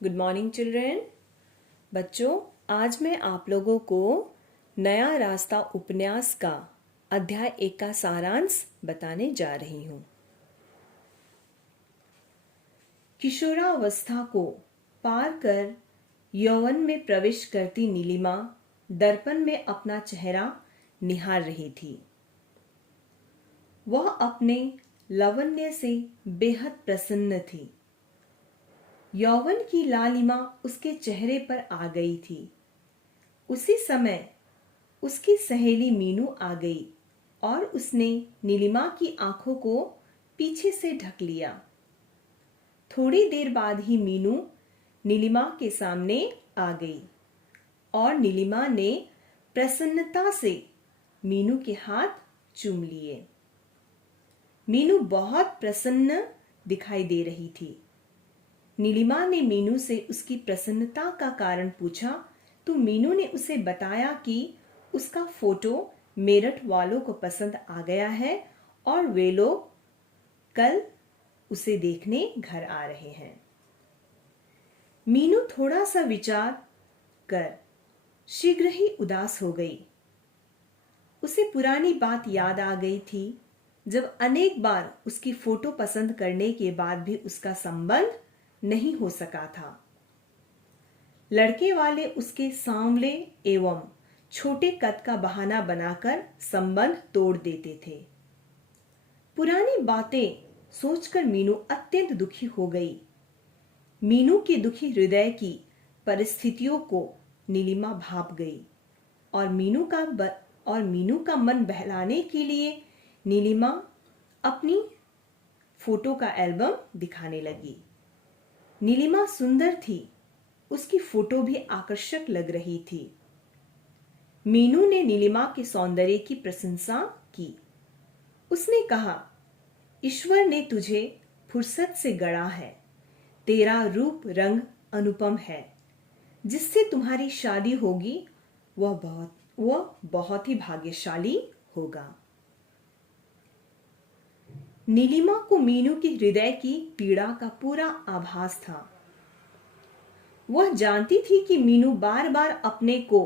Good morning children. बच्चों, आज मैं आप लोगों को नया रास्ता उपन्यास का अध्याय 1 का सारांश बताने जा रही हूँ। किशोरावस्था को पार कर यौवन में प्रवेश करती नीलिमा दर्पण में अपना चेहरा निहार रही थी। वह अपने लावण्य से बेहद प्रसन्न थी। यौवन की लालिमा उसके चेहरे पर आ गई थी। उसी समय उसकी सहेली मीनू आ गई और उसने नीलिमा की आंखों को पीछे से ढक लिया। थोड़ी देर बाद ही मीनू नीलिमा के सामने आ गई और नीलिमा ने प्रसन्नता से मीनू के हाथ चूम लिए। मीनू बहुत प्रसन्न दिखाई दे रही थी। नीलिमा ने मीनू से उसकी प्रसन्नता का कारण पूछा तो मीनू ने उसे बताया कि उसका फोटो मेरठ वालों को पसंद आ गया है और वे लोग कल उसे देखने घर आ रहे हैं। मीनू थोड़ा सा विचार कर शीघ्र ही उदास हो गई। उसे पुरानी बात याद आ गई थी जब अनेक बार उसकी फोटो पसंद करने के बाद भी उसका संबंध नहीं हो सका था। लड़के वाले उसके सांवले एवं छोटे कद का बहाना बनाकर संबंध तोड़ देते थे। पुरानी बातें सोचकर मीनू अत्यंत दुखी हो गई। मीनू के दुखी हृदय की परिस्थितियों को नीलिमा भाप गई और मीनू का मन बहलाने के लिए नीलिमा अपनी फोटो का एल्बम दिखाने लगी। नीलिमा सुंदर थी, उसकी फोटो भी आकर्षक लग रही थी। मीनू ने नीलिमा के सौंदर्य की प्रशंसा की। उसने कहा, ईश्वर ने तुझे फुर्सत से गढ़ा है। तेरा रूप रंग अनुपम है। जिससे तुम्हारी शादी होगी वह बहुत ही भाग्यशाली होगा। नीलिमा को मीनू के हृदय की पीड़ा का पूरा आभास था। वह जानती थी कि मीनू बार बार अपने को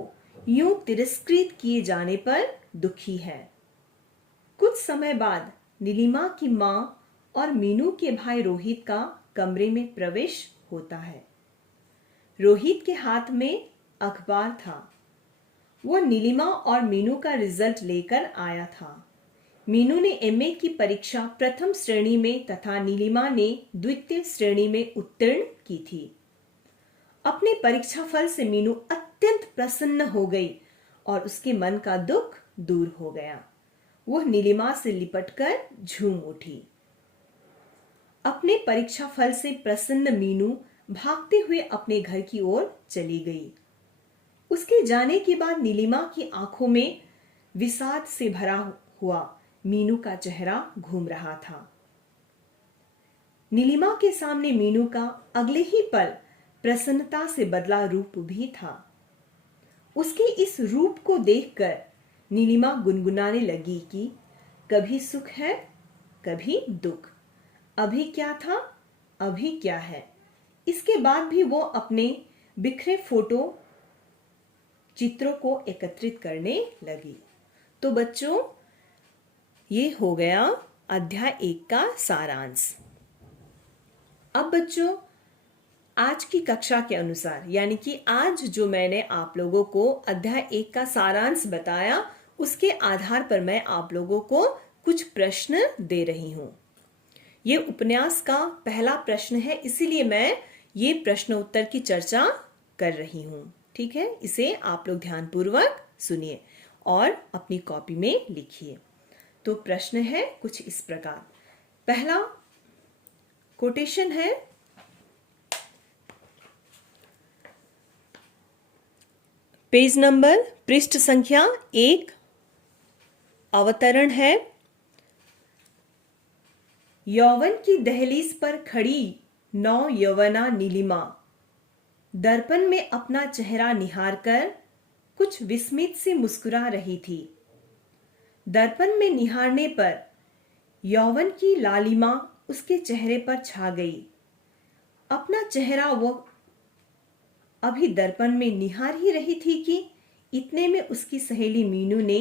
यूं तिरस्कृत किए जाने पर दुखी है। कुछ समय बाद नीलिमा की मां और मीनू के भाई रोहित का कमरे में प्रवेश होता है। रोहित के हाथ में अखबार था। वह नीलिमा और मीनू का रिजल्ट लेकर आया था। मीनू ने एमए की परीक्षा प्रथम श्रेणी में तथा नीलिमा ने द्वितीय श्रेणी में उत्तीर्ण की थी। अपने परीक्षा फल से मीनू अत्यंत प्रसन्न हो गई और उसके मन का दुख दूर हो गया। वह नीलिमा से लिपटकर झूम उठी। अपने परीक्षा फल से प्रसन्न मीनू भागते हुए अपने घर की ओर चली गई। उसके जाने के बाद नीलिमा की आंखों में विषाद से भरा हुआ मीनू का चेहरा घूम रहा था। नीलिमा के सामने मीनू का अगले ही पल प्रसन्नता से बदला रूप भी था। उसके इस रूप को देखकर नीलिमा गुनगुनाने लगी कि कभी सुख है, कभी दुख, अभी क्या था, अभी क्या है। इसके बाद भी वो अपने बिखरे फोटो चित्रों को एकत्रित करने लगी। तो बच्चों, ये हो गया अध्याय 1 का सारांश। अब बच्चों, आज की कक्षा के अनुसार यानी कि आज जो मैंने आप लोगों को अध्याय 1 का सारांश बताया उसके आधार पर मैं आप लोगों को कुछ प्रश्न दे रही हूं। ये उपन्यास का पहला प्रश्न है, इसीलिए मैं ये प्रश्न उत्तर की चर्चा कर रही हूं। ठीक है, इसे आप लोग ध्यानपूर्वक सुनिए और अपनी कॉपी में लिखिए। तो प्रश्न है कुछ इस प्रकार। पहला कोटेशन है, पेज नंबर पृष्ठ संख्या 1। अवतरण है, यौवन की दहलीज पर खड़ी नौ यौवना नीलिमा दर्पण में अपना चेहरा निहार कर कुछ विस्मित से मुस्कुरा रही थी। दर्पण में निहारने पर यौवन की लालिमा उसके चेहरे पर छा गई। अपना चेहरा वह अभी दर्पण में निहार ही रही थी कि इतने में उसकी सहेली मीनू ने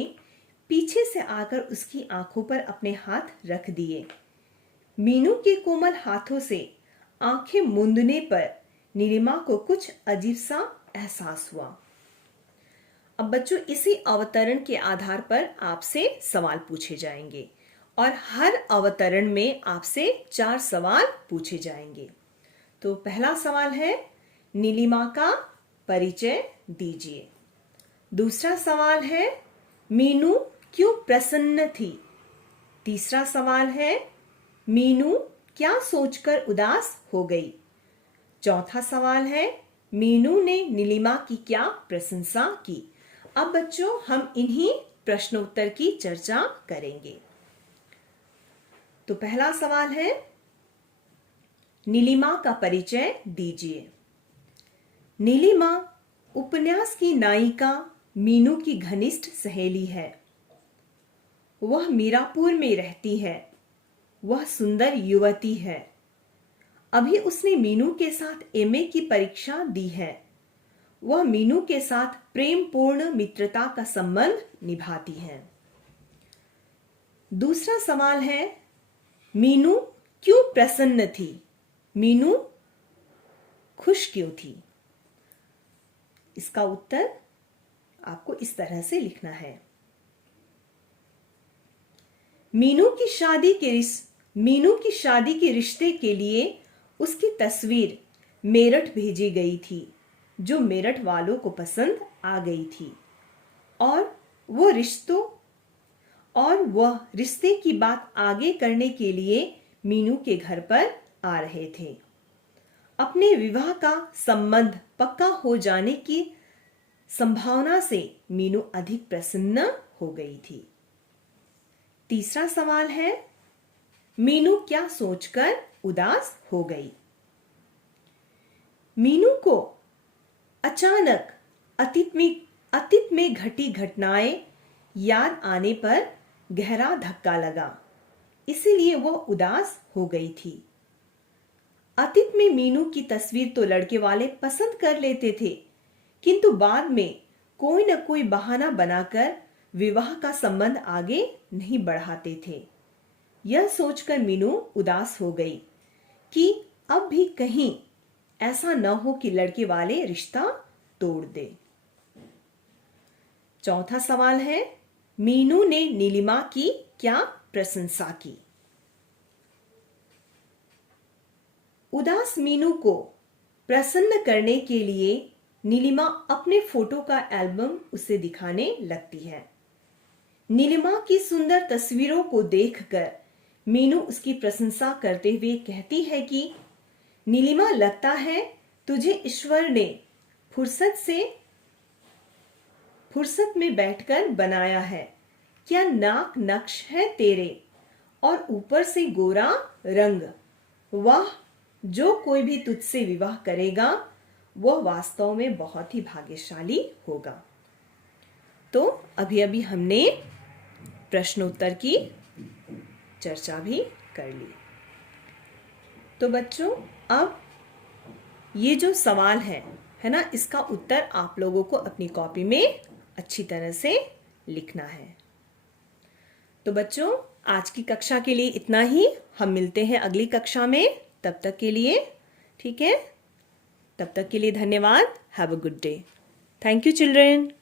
पीछे से आकर उसकी आंखों पर अपने हाथ रख दिए। मीनू के कोमल हाथों से आंखें मूंदने पर नीलिमा को कुछ अजीब सा एहसास हुआ। अब बच्चों, इसी अवतरण के आधार पर आपसे सवाल पूछे जाएंगे और हर अवतरण में आपसे 4 सवाल पूछे जाएंगे। तो पहला सवाल है, नीलिमा का परिचय दीजिए। दूसरा सवाल है, मीनू क्यों प्रसन्न थी। तीसरा सवाल है, मीनू क्या सोचकर उदास हो गई। चौथा सवाल है, मीनू ने नीलिमा की क्या प्रशंसा की। अब बच्चों, हम इन्हीं प्रश्नोत्तर की चर्चा करेंगे। तो पहला सवाल है, नीलिमा का परिचय दीजिए। नीलिमा उपन्यास की नायिका मीनू की घनिष्ठ सहेली है। वह मीरापुर में रहती है। वह सुंदर युवती है। अभी उसने मीनू के साथ एमए की परीक्षा दी है। वह मीनू के साथ प्रेमपूर्ण मित्रता का संबंध निभाती है। दूसरा सवाल है, मीनू क्यों प्रसन्न थी। मीनू खुश क्यों थी। इसका उत्तर आपको इस तरह से लिखना है। मीनू की शादी के रिश्ते के लिए उसकी तस्वीर मेरठ भेजी गई थी, जो मेरठ वालों को पसंद आ गई थी और वह रिश्ते की बात आगे करने के लिए मीनू के घर पर आ रहे थे। अपने विवाह का संबंध पक्का हो जाने की संभावना से मीनू अधिक प्रसन्न हो गई थी। तीसरा सवाल है, मीनू क्या सोचकर उदास हो गई। मीनू को अचानक अतीत में घटी घटनाएं याद आने पर गहरा धक्का लगा, इसीलिए वह उदास हो गई थी। अतीत में मीनू की तस्वीर तो लड़के वाले पसंद कर लेते थे, किंतु बाद में कोई न कोई बहाना बनाकर विवाह का संबंध आगे नहीं बढ़ाते थे। यह सोचकर मीनू उदास हो गई कि अब भी कहीं ऐसा न हो कि लड़के वाले रिश्ता तोड़ दे। चौथा सवाल है, मीनू ने नीलिमा की क्या प्रशंसा की। उदास मीनू को प्रसन्न करने के लिए नीलिमा अपने फोटो का एल्बम उसे दिखाने लगती है। नीलिमा की सुंदर तस्वीरों को देखकर मीनू उसकी प्रशंसा करते हुए कहती है कि नीलिमा, लगता है तुझे ईश्वर ने फुर्सत में बैठकर बनाया है। क्या नाक नक्श है तेरे और ऊपर से गोरा रंग। वाह, जो कोई भी तुझसे विवाह करेगा वह वास्तव में बहुत ही भाग्यशाली होगा। तो अभी हमने प्रश्नोत्तर की चर्चा भी कर ली। तो बच्चों, अब ये जो सवाल है ना, इसका उत्तर आप लोगों को अपनी कॉपी में अच्छी तरह से लिखना है। तो बच्चों, आज की कक्षा के लिए इतना ही। हम मिलते हैं अगली कक्षा में। तब तक के लिए ठीक है। तब तक के लिए धन्यवाद। Have a good day. Thank you children.